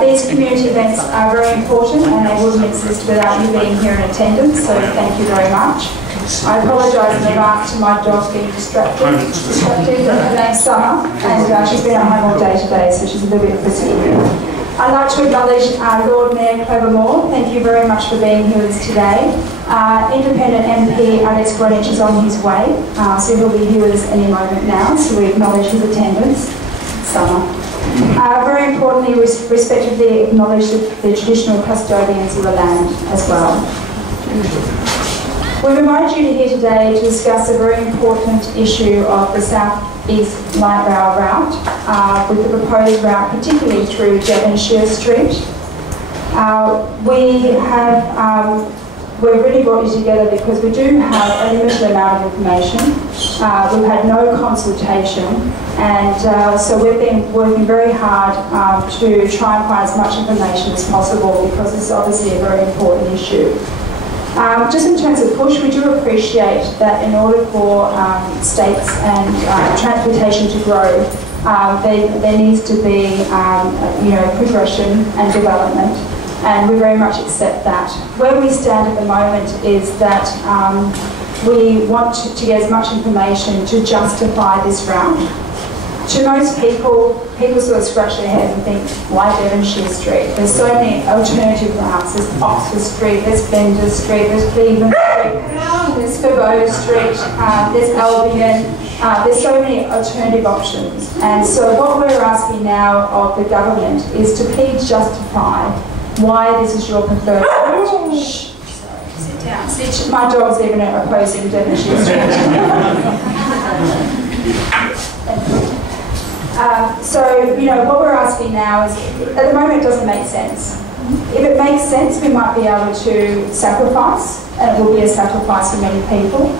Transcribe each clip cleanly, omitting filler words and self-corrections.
These community events are very important and they wouldn't exist without you being here in attendance, so thank you very much. I apologise in advance to my dog being distracted. Her name's Summer, and she's been at home all day today, so she's a little bit frisky. I'd like to acknowledge Lord Mayor Clover Moore. Thank you very much for being here with us today. Independent MP Alex Greenwich is on his way, so he'll be here with us any moment now, so we acknowledge his attendance. Summer. Very importantly, respectively acknowledge the traditional custodians of the land as well. We've invited you here today to discuss a very important issue of the South East Light Rail route, with the proposed route particularly through Devonshire Street. We've really brought you together because we do have a limited amount of information. We've had no consultation, and so we've been working very hard to try and find as much information as possible because this is obviously a very important issue. Just in terms of push, we do appreciate that in order for states and transportation to grow, there needs to be progression and development, and we very much accept that. Where we stand at the moment is that we want to get as much information to justify this route. To most people sort of scratch their heads and think, why Devonshire Street? There's so many alternative routes. There's Oxford Street, there's Bender Street, there's Cleveland Street, there's Fairbault Street, there's Albion. There's so many alternative options. And so what we're asking now of the government is to please justify why this is your preferred route. Shh. Sit down. My dog's even opposing Devonshire Street. What we're asking now is, at the moment it doesn't make sense. If it makes sense, we might be able to sacrifice, and it will be a sacrifice for many people.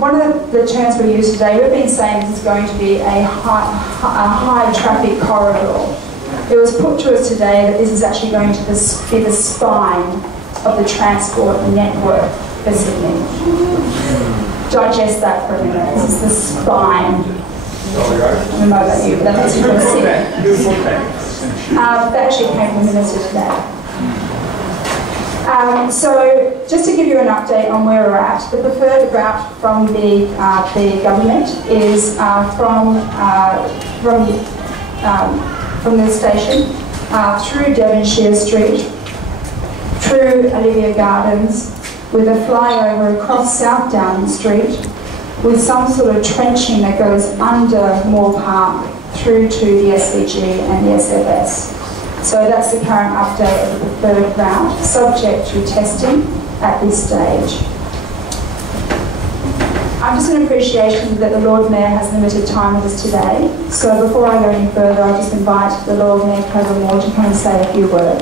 One of the terms we use today, we've been saying this is going to be a high traffic corridor. It was put to us today that this is actually going to be the spine of the transport network for Sydney. Digest that for a minute. This is the spine. I don't know about you, but that makes me feel sick. That actually came from the Minister today. So, just to give you an update on where we're at, the preferred route from the government is from the station through Devonshire Street, through Olivia Gardens, with a flyover across South Downing Street, with some sort of trenching that goes under Moore Park through to the SVG and the SFS. So that's the current update of the preferred route, subject to testing at this stage. I'm just in appreciation that the Lord Mayor has limited time with us today. So before I go any further, I'll just invite the Lord Mayor Clover Moore to come and say a few words.